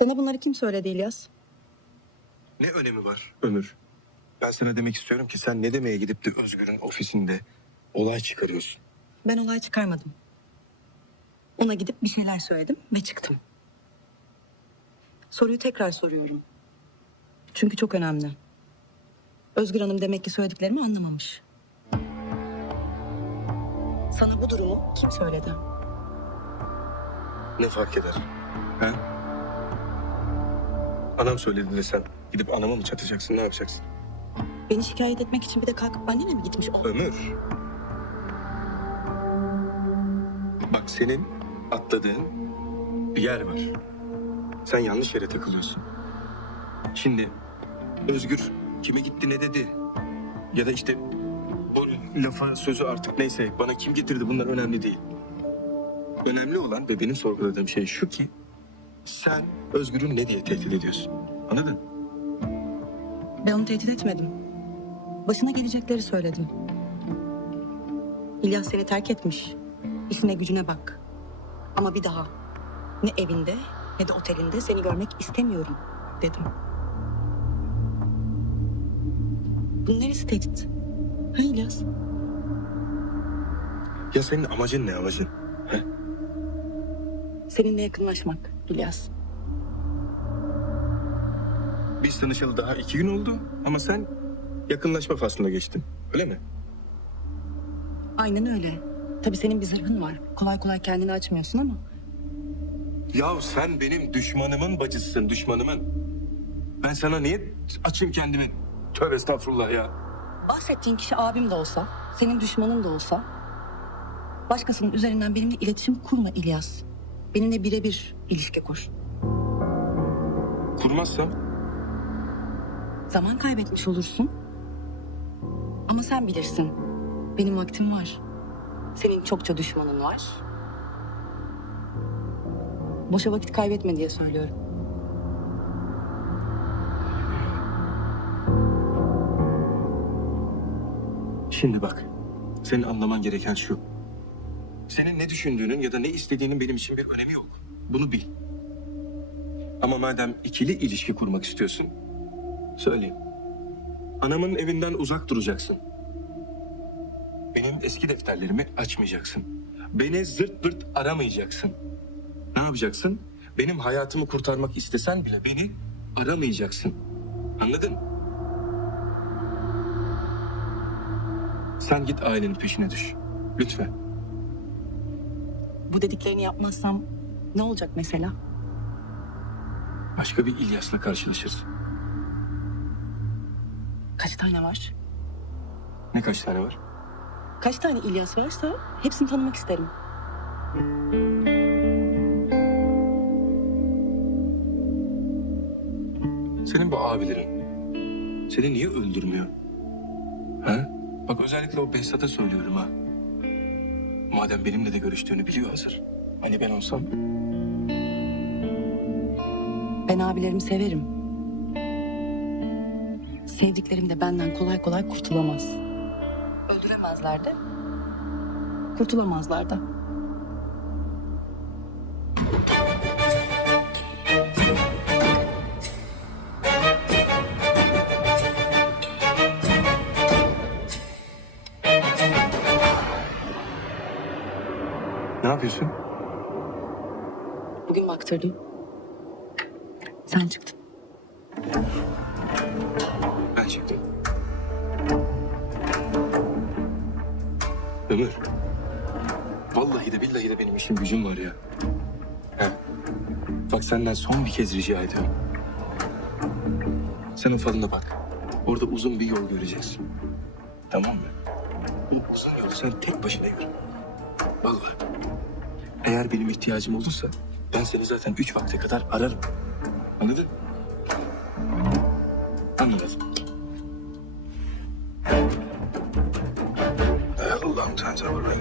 Sana bunları kim söyledi İlyas? Ne önemi var Ömür? Ben sana demek istiyorum ki sen ne demeye gidip de Özgür'ün ofisinde olay çıkarıyorsun. Ben olay çıkarmadım. Ona gidip bir şeyler söyledim ve çıktım. Soruyu tekrar soruyorum. Çünkü çok önemli. Özgür Hanım demek ki söylediklerimi anlamamış. Sana bu durumu kim söyledi? Ne fark eder? He? Anam söyledi de sen gidip anama mı çatacaksın ne yapacaksın? Beni şikayet etmek için bir de kalkıp annene mi gitmiş? O... Ömür. Bak senin atladığın bir yer var. Sen yanlış yere takılıyorsun. Şimdi Özgür kime gitti ne dedi? Ya da işte bu lafa sözü artık neyse bana kim getirdi bunlar önemli değil. Önemli olan ve benim sorguladığım şey şu ki sen Özgür'ü ne diye tehdit ediyorsun? Anladın? Ben onu tehdit etmedim. Başına gelecekleri söyledim. İlyas seni terk etmiş. İşine gücüne bak. Ama bir daha ne evinde ne de otelinde seni görmek istemiyorum dedim. Bunun neresi tehdit? Ha İlyas? Ya senin amacın ne amacın? He? Seninle yakınlaşmak İlyas. Biz tanışalı daha iki gün oldu ama sen yakınlaşma faslına geçtin. Öyle mi? Aynen öyle. Tabii senin bir zırhın var. Kolay kolay kendini açmıyorsun ama Ya sen benim düşmanımın bacısısın, düşmanımın. Ben sana niye açayım kendimi? Tövbe estağfurullah ya. bahsettiğin kişi abim de olsa, senin düşmanın da olsa başkasının üzerinden benimle iletişim kurma İlyas. Benimle birebir ilişki kur. Kurmazsam Zaman kaybetmiş olursun. Ama sen bilirsin. Benim vaktim var. Senin çokça düşmanın var. Boşa vakit kaybetme diye söylüyorum. Şimdi bak, senin anlaman gereken şu. Senin ne düşündüğünün ya da ne istediğinin benim için bir önemi yok. Bunu bil. Ama madem ikili ilişki kurmak istiyorsun, söyleyeyim. Anamın evinden uzak duracaksın. Benim eski defterlerimi açmayacaksın. Beni zırt pırt aramayacaksın. Ne yapacaksın? Benim hayatımı kurtarmak istesen bile beni aramayacaksın. Anladın? Sen git ailenin peşine düş. Lütfen. Bu dediklerini yapmazsam ne olacak mesela? Başka bir İlyas'la karşılaşırsın. Kaç tane var? Ne kaç tane var? Kaç tane İlyas varsa hepsini tanımak isterim. Senin bu abilerin seni niye öldürmüyor? Ha? Bak özellikle o Behzat'a söylüyorum ha. Madem benimle de görüştüğünü biliyor hazır. Hani ben olsam Ben abilerimi severim. Sevdiklerim de benden kolay kolay kurtulamaz. Öldüremezler de. Kurtulamazlar da. ne yapıyorsun? Baktırdım. Sen çıktın. Ben çıktım. Ömür. Vallahi de billahi de benim işim gücüm var ya. He. Bak senden son bir kez rica ediyorum. Sen o falına bak. Orada uzun bir yol göreceksin. Tamam mı? O uzun yolu sen tek başına yürü. Vallahi. Eğer benim ihtiyacım olursa ben seni zaten üç vakte kadar ararım. Anladın? Anladım. Allah'ım sen sabır ver.